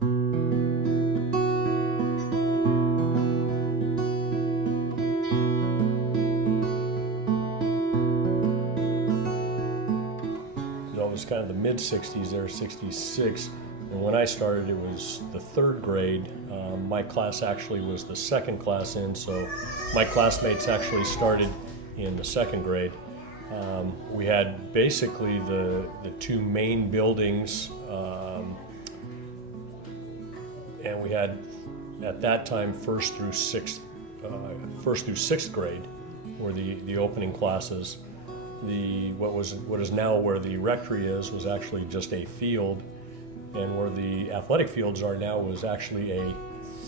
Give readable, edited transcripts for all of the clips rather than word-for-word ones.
It was kind of the mid-60s there, 66. And when I started, it was the third grade. My class actually was the second class in, so my classmates actually started in the second grade. We had basically the two main buildings, and we had at that time first through sixth grade were the opening classes. What is now where the rectory is was actually just a field, and where the athletic fields are now was actually a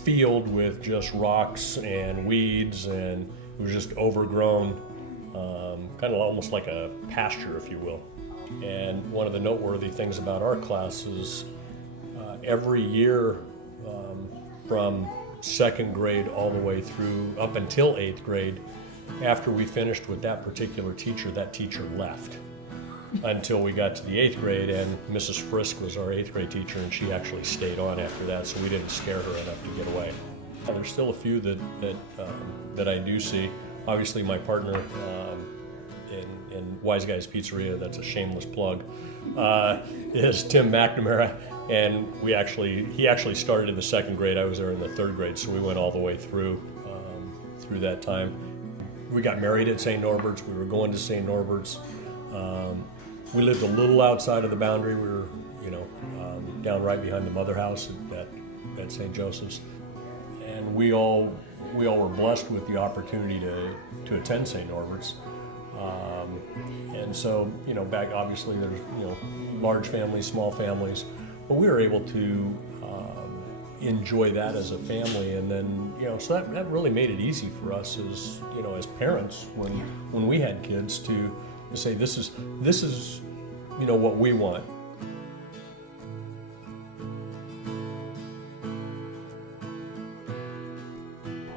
field with just rocks and weeds, and it was just overgrown, kind of almost like a pasture, if you will. And one of the noteworthy things about our class is every year from second grade all the way through up until eighth grade, after we finished with that particular teacher, that teacher left until we got to the eighth grade, and Mrs. Frisk was our eighth grade teacher, and she actually stayed on after that, so we didn't scare her enough to get away. There's still a few that I do see. Obviously, my partner in Wise Guys Pizzeria, that's a shameless plug, is Tim McNamara, and he actually started in the second grade. I was there in the third grade, so we went all the way through that time. We got married at St. Norbert's. We were going to St. Norbert's. We lived a little outside of the boundary. We were, down right behind the mother house at St. Joseph's, and we all were blessed with the opportunity to attend St. Norbert's. And so, back obviously there's large families, small families, but we were able to enjoy that as a family, and then so that really made it easy for us as parents when we had kids to say this is what we want.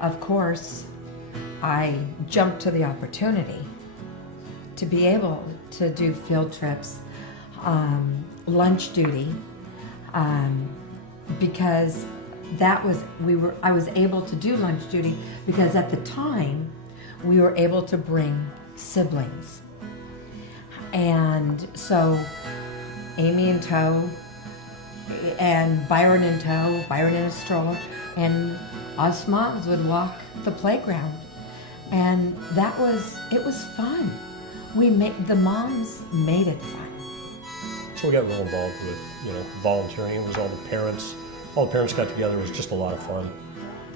Of course, I jumped to the opportunity to be able to do field trips, lunch duty, because I was able to do lunch duty because at the time we were able to bring siblings. And so Amy in tow, and Byron in tow, Byron in a stroller, and us moms would walk the playground. And it was fun. The moms made it fun. So we got real involved with, volunteering. It was all the parents got together. It was just a lot of fun.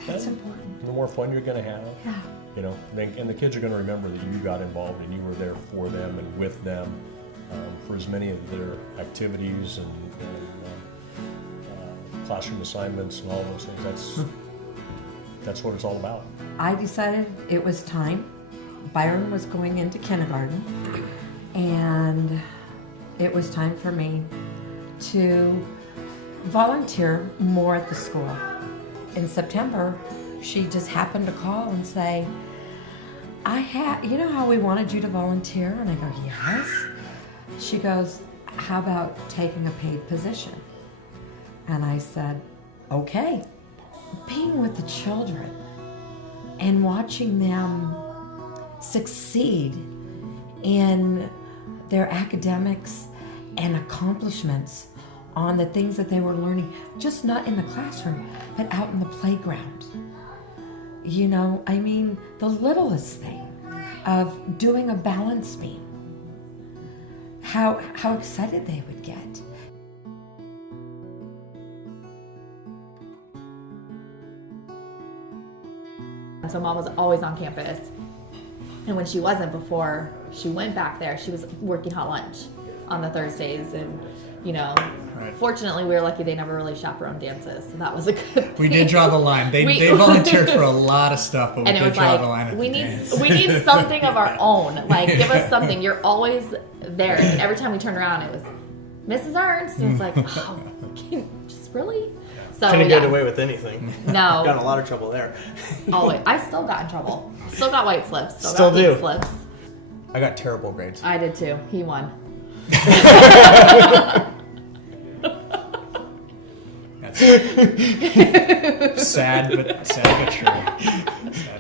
That's important. The more fun you're going to have, Yeah. And the kids are going to remember that you got involved and you were there for them and with them for as many of their activities and classroom assignments and all those things. That's what it's all about. I decided it was time. Byron was going into kindergarten, and it was time for me to volunteer more at the school. In September, she just happened to call and say, how we wanted you to volunteer? And I go, yes. She goes, how about taking a paid position? And I said, okay. Being with the children and watching them succeed in their academics and accomplishments on the things that they were learning, just not in the classroom, but out in the playground. The littlest thing of doing a balance beam, how excited they would get. So Mom was always on campus, and when she wasn't, before she went back there, she was working hot lunch on the Thursdays, and Right. Fortunately we were lucky they never really chaperoned dances, so that was a good thing. We did draw the line. They volunteered for a lot of stuff, but we did draw the line at we the need dance. we need something of our own. Like, give us something. You're always there. And every time we turned around, it was Mrs. Ernst, and it's like, oh, just really. So Couldn't get away with anything. No. Got in a lot of trouble there. Always. I still got in trouble. Still got white slips. Still got do. pink slips. I got terrible grades. I did too. He won. That's Sad but true. Sad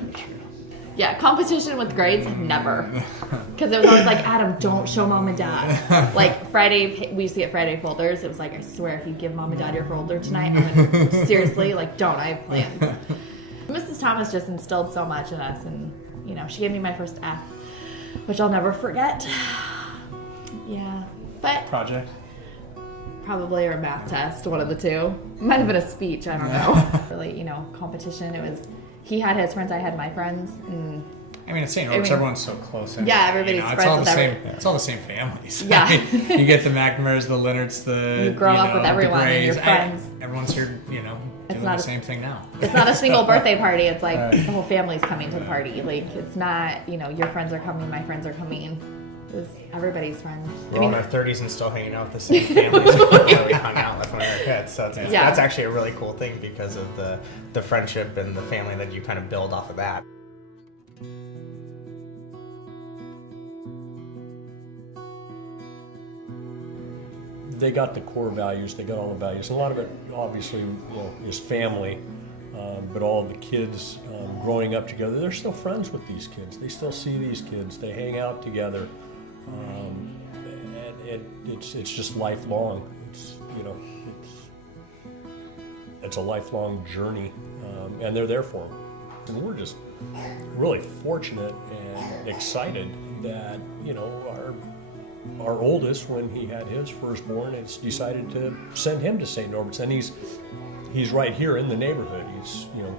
but true. Yeah, competition with grades, never. Because it was always like, Adam, don't show mom and dad. Like Friday, we used to get Friday folders. It was like, I swear, if you give mom and dad your folder tonight, I'm gonna, seriously, like, don't. I have plans. Mrs. Thomas just instilled so much in us, and you know, she gave me my first F, which I'll never forget. Yeah, but Project. probably or a math test, one of the two. Might have been a speech, I don't know. Really, you know, competition. It was, he had his friends, I had my friends, and I mean, it's St. Robert's, everyone's so close. And, yeah, everybody's it's friends all the with same. It's all the same families. Yeah. You get the McNamara's, the Leonards, the You grow up with the everyone and your Grays. friends. Everyone's here, you know, doing not the a- same thing now. It's not a single birthday party. It's like the whole family's coming to the party. Like, it's not, you know, your friends are coming, my friends are coming. It's everybody's friends. We're all in our 30s and still hanging out with the same families that we hung out with when we were kids. So that's actually a really cool thing because of the friendship and the family that you kind of build off of that. They got the core values, they got all the values. A lot of it, obviously, you know, is family, but all of the kids growing up together, they're still friends with these kids. They still see these kids. They hang out together, and it's just lifelong. It's, you know, it's a lifelong journey, and they're there for them. And we're just really fortunate and excited that, you know, our oldest, when he had his firstborn, has decided to send him to St. Norbert's, and he's right here in the neighborhood. He's, you know,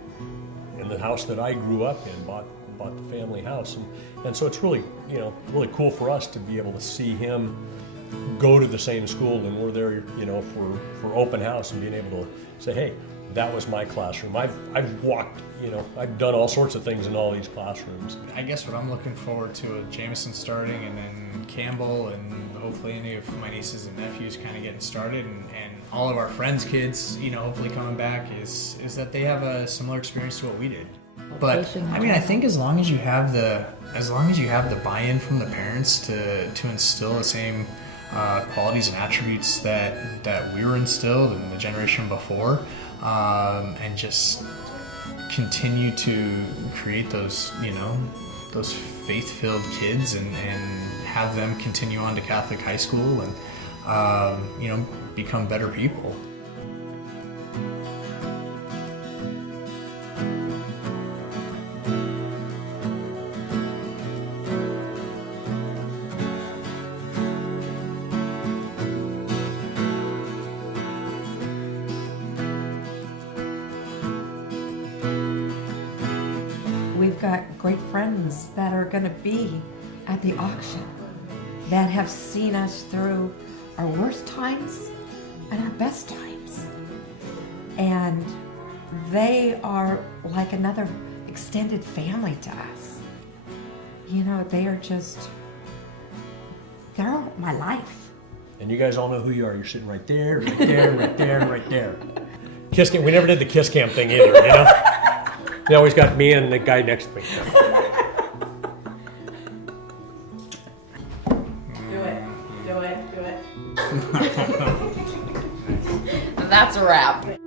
in the house that I grew up in, bought the family house, and so it's really, you know, really cool for us to be able to see him go to the same school, and we're there, you know, for open house and being able to say, hey, that was my classroom. I've walked, you know, I've done all sorts of things in all these classrooms. I guess what I'm looking forward to with Jameson starting, and then Campbell, and hopefully any of my nieces and nephews kind of getting started, and all of our friends' kids, you know, hopefully coming back, is that they have a similar experience to what we did. But I mean, I think as long as you have the buy-in from the parents to instill the same qualities and attributes that we were instilled in the generation before, and just continue to create those, you know, those faith-filled kids, and have them continue on to Catholic high school, and you know, become better people. We've got great friends that are going to be at the auction that have seen us through our worst times and our best times. And they are like another extended family to us. You know, they're my life. And you guys all know who you are. You're sitting right there, right there, right there, right there. Kiss cam. We never did the kiss cam thing either, you know? They always got me and the guy next to me. That's a wrap.